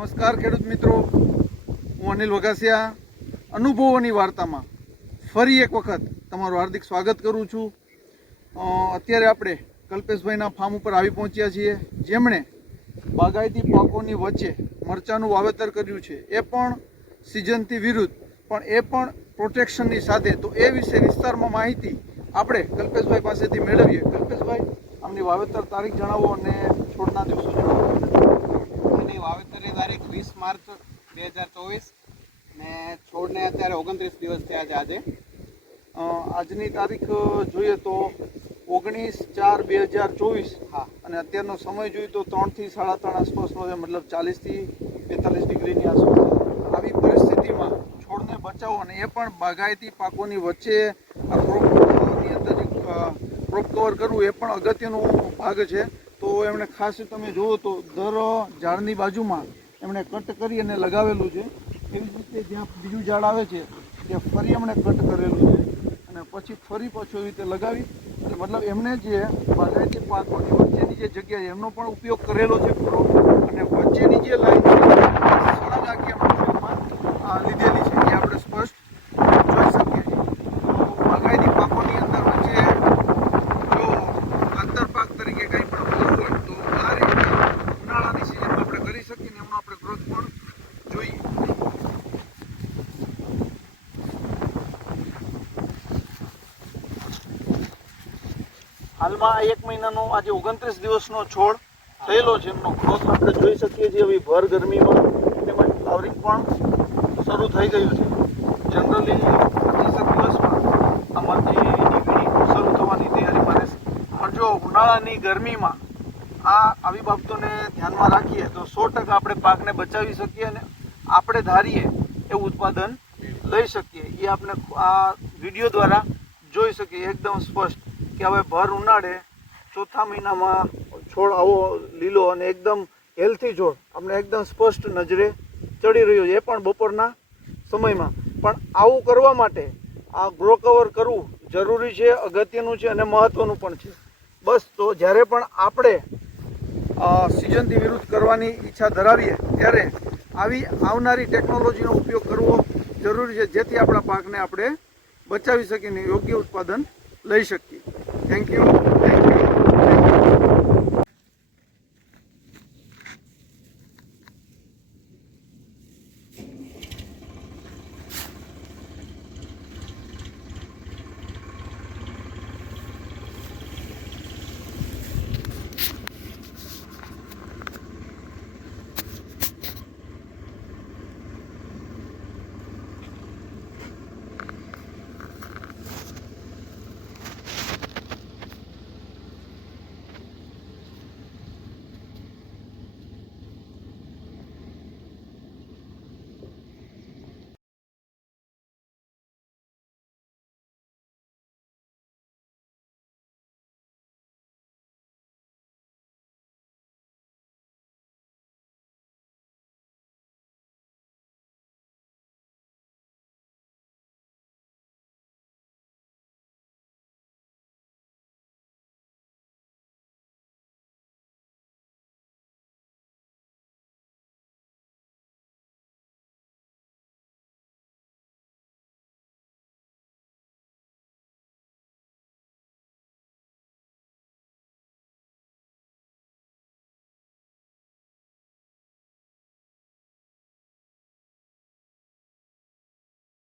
નમસ્કાર ખેડૂત મિત્રો. હું અનિલ વઘાસિયા. અનુભવોની વાર્તામાં ફરી એક વખત તમારું હાર્દિક સ્વાગત કરું છું. અત્યારે આપણે કલ્પેશભાઈના ફાર્મ ઉપર આવી પહોંચ્યા છીએ. જેમણે બાગાયતી પાકોની વચ્ચે મરચાંનું વાવેતર કર્યું છે. એ પણ સિઝનથી વિરુદ્ધ. પણ એ પણ પ્રોટેક્શનની સાથે. તો એ વિશે વિસ્તારમાં માહિતી આપણે કલ્પેશભાઈ પાસેથી મેળવીએ. કલ્પેશભાઈ, આમની વાવેતર તારીખ જણાવો અને છોડના દિવસો જણાવો. એની વાવેતરની તારીખ વીસ માર્ચ બે હજાર ચોવીસ ને છોડને અત્યારે ઓગણત્રીસ દિવસ થયા છે આજે. આજની તારીખ જોઈએ તો ઓગણીસ ચાર બે હજાર ચોવીસ. હા. અને અત્યારનો સમય જોઈએ તો ત્રણથી સાડા ત્રણ આસપાસનો છે મતલબ ચાલીસથી બેતાલીસ ડિગ્રીની આસપાસ. આવી પરિસ્થિતિમાં છોડને બચાવો અને એ પણ બાગાયતી પાકોની વચ્ચે આ ક્રોપની અંદર ક્રોપ કવર કરવું એ પણ અગત્યનો ભાગ છે. તો એમણે ખાસ તમે જુઓ તો દર ઝાડની બાજુમાં એમણે કટ કરી અને લગાવેલું છે. એવી જ રીતે જ્યાં બીજું ઝાડ આવે છે, ત્યાં ફરી એમણે કટ કરેલું છે. અને પછી ફરી પાછું એવી રીતે લગાવી. અને મતલબ એમણે જે બાગાયતી પાકોની વચ્ચેની જે જગ્યા એમનો પણ ઉપયોગ કરેલો છે પૂરો. અને વચ્ચેની જે લાઈન છે એ સળંગ આખી એમણે ઉપયોગમાં આ, લીધેલી છે એ આપણે સ્પષ્ટ જોઈ શકીએ છીએ તો બાગાયતી પાકોની અંદર વચ્ચે જો આંતરપાક તરીકે કંઈ પણ કરવું હોય તો આ રીતે ઉનાળાની સિઝનમાં આપણે કરી શકીએ ને એમનો આપણે ગ્રોથ પણ જોઈએ હાલમાં આ એક મહિનાનો, આજે ઓગણત્રીસ દિવસનો છોડ થયેલો છે. એમનો ક્રોસ આપણે જોઈ શકીએ છીએ હવે ભર ગરમીમાં. તેમજ ફ્લાવરિંગ પણ શરૂ થઈ ગયું છે. જનરલી પચીસેક દિવસમાં આમાંથી શરૂ થવાની તૈયારીમાં રહેશે પણ જો ઉનાળાની ગરમીમાં આ આવી બાબતોને ધ્યાનમાં રાખીએ, તો સો ટકા આપણે પાકને બચાવી શકીએ અને આપણે ધારીએ એવું ઉત્પાદન લઈ શકીએ. એ આપણે આ વીડિયો દ્વારા જોઈ શકીએ. એકદમ સ્પષ્ટ. કે હવે ભર ઉનાળે, ચોથા મહિનામાં છોડ આવો લીલો અને એકદમ હેલ્થી છોડ આપણે એકદમ સ્પષ્ટ નજરે ચડી રહ્યો છે એ પણ બપોરના સમયમાં. પણ આવું કરવા માટે આ ગ્રો કવર કરવું જરૂરી છે, અગત્યનું છે અને મહત્ત્વનું પણ છે. બસ, તો જ્યારે પણ આપણે સિઝનથી વિરુદ્ધ કરવાની ઈચ્છા ધરાવીએ, ત્યારે આવી આવનારી ટેકનોલોજીનો ઉપયોગ કરવો જરૂરી છે, જેથી આપણા પાકને આપણે બચાવી શકીને યોગ્ય ઉત્પાદન લઈ શકીએ. thank you.